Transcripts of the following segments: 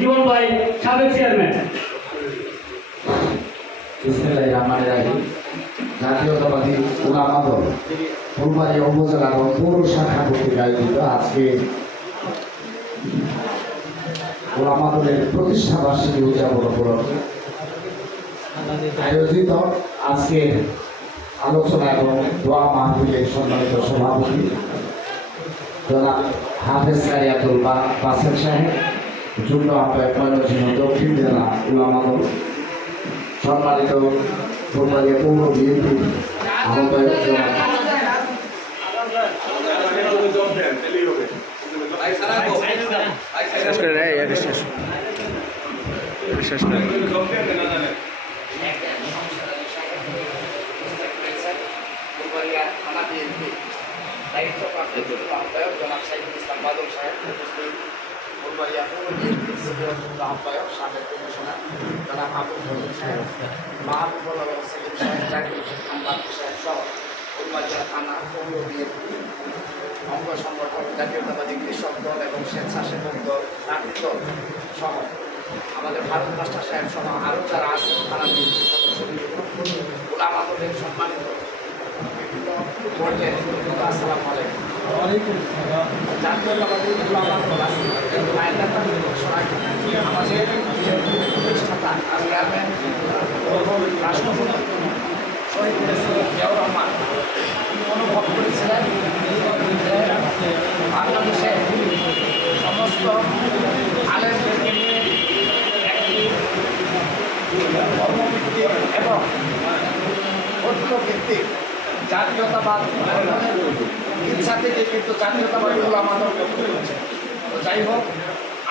জীবন ভাই সাবেক চেয়ারম্যান। বিসমিল্লাহির রহমানির রহিম। জাতীয়তাবাদী উলামা দল ফুলবাড়িয়া উপজেলা এবং পৌর শাখা কর্তৃক আয়োজিত আজকে উলামা দলের প্রতিষ্ঠা বার্ষিকী উদযাপন উপলক্ষে আয়োজিত আজকের আলোচনা এবং দোয়া মাহফিলের সম্মানিত সভাপতি জনাব হাফেজ কারিয়াতুল বাসের সাহেব, যুগ্ম আহ্বায়ক ময়মনসিংহ দক্ষিণ জেলা উলামা দল, সম্মানিত ফুলবাড়িয়া পৌর বিএনপির আহ্বায়ক জনাব দায়িত্বপ্রাপ্ত যুগ্ম আহ্বায়ক জনাব সাইদুল ইসলাম বাদল সাহেব, ফুলবাড়িয়া পৌর বিএনপির সিনিয়র যুগ্ম আহ্বায়ক সাবেক কমিশনার জনাব আবুল ফজল সাহেব, মাহবুবুল আলম সেলিম সাহেব, জাকির হোসেন বাদল সাহেব সহ ফুলবাড়িয়া থানা পৌর বিএনপি অঙ্গ সংগঠন জাতীয়তাবাদী কৃষক দল এবং স্বেচ্ছাসেবক দল নাগরিক দল সহ আমাদের ভারত মাস্টার সাহেব সহ আরও যারা আছেন থানা বিএনপি সদস্য উলামা দলের সম্মানিত বিভিন্ন পর্যায়ে আসসালামু আলাইকুম। জাতীয়তাবাদী উলামা দল আমাদের প্রতিষ্ঠাতা চেয়ারম্যান রাষ্ট্রপতি শহীদ প্রেসিডেন্ট জিয়াউর রহমান অনুভব করেছিলেন বাংলাদেশের সমস্ত আলেমদেরকে নিয়ে একটি ধর্মভিত্তিক এবং ঐক্যভিত্তিক জাতীয়তাবাদ ইচ্ছা থেকে কিন্তু জাতীয়তাবাদী উলামা দল গঠন করেছে। তো যাই হোক,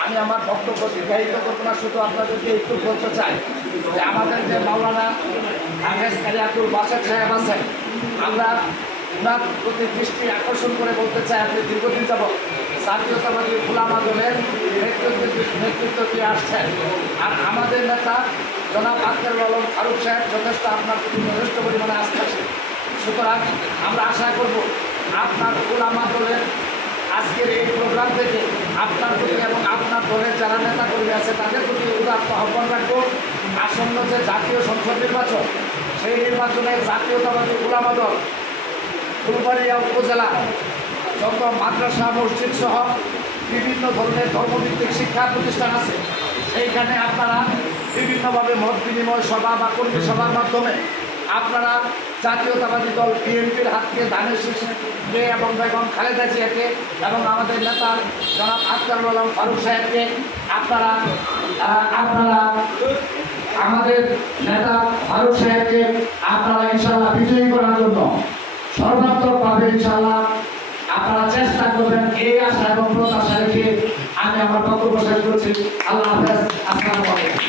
আমি আমার বক্তব্য দীর্ঘায়িত করব না, শুধু আপনাদেরকে একটু বলতে চাই যে আমাদের যে মাওলানা হাফেজ কারিয়াতুল বাসের সাহেব আছেন, আমরা ওনার প্রতি দৃষ্টি আকর্ষণ করে বলতে চাই, আপনি দীর্ঘদিন যাবৎ জাতীয়তাবাদী উলামা দলের নেতৃত্ব দিয়ে আসছেন। আর আমাদের নেতা জনাব আখতারুল আলম ফারুক সাহেব যথেষ্ট আপনার প্রতি যথেষ্ট পরিমাণে আস্থা আছে। সুতরাং আমরা আশা করব আপনার উলামা দলের আজকের এই প্রোগ্রাম থেকে আপনার প্রতি এবং আপনার দলের যারা নেতা কর্মী আছে তাদের প্রতি উদাত্ত আহ্বান রাখবো। আসন্ন যে জাতীয় সংসদ নির্বাচন, সেই নির্বাচনে জাতীয়তাবাদী উলামা দল ফুলবাড়িয়া উপজেলা যত মাদ্রাসা মসজিদ সহ বিভিন্ন ধরনের ধর্মভিত্তিক শিক্ষা প্রতিষ্ঠান আছে, সেইখানে আপনারা বিভিন্নভাবে মত বিনিময় সভা বা কর্মী সভার মাধ্যমে আপনারা জাতীয়তাবাদী দল বিএনপির হাতকে ধানের শীষকে এবং বেগম খালেদা জিয়াকে এবং আমাদের নেতা জনাব আখতারুল আলম ফারুক সাহেবকে আপনারা আমাদের নেতা ফারুক সাহেবকে আপনারা ইনশাআল্লাহ বিজয়ী করার জন্য সর্বাত্মকভাবে ইনশাআল্লাহ আপনারা চেষ্টা করবেন, এই আশা এবং প্রত্যাশা রেখে আমি আমার বক্তব্য শেষ করছি। আল্লাহ হাফেজ। আসসালামু আলাইকুম।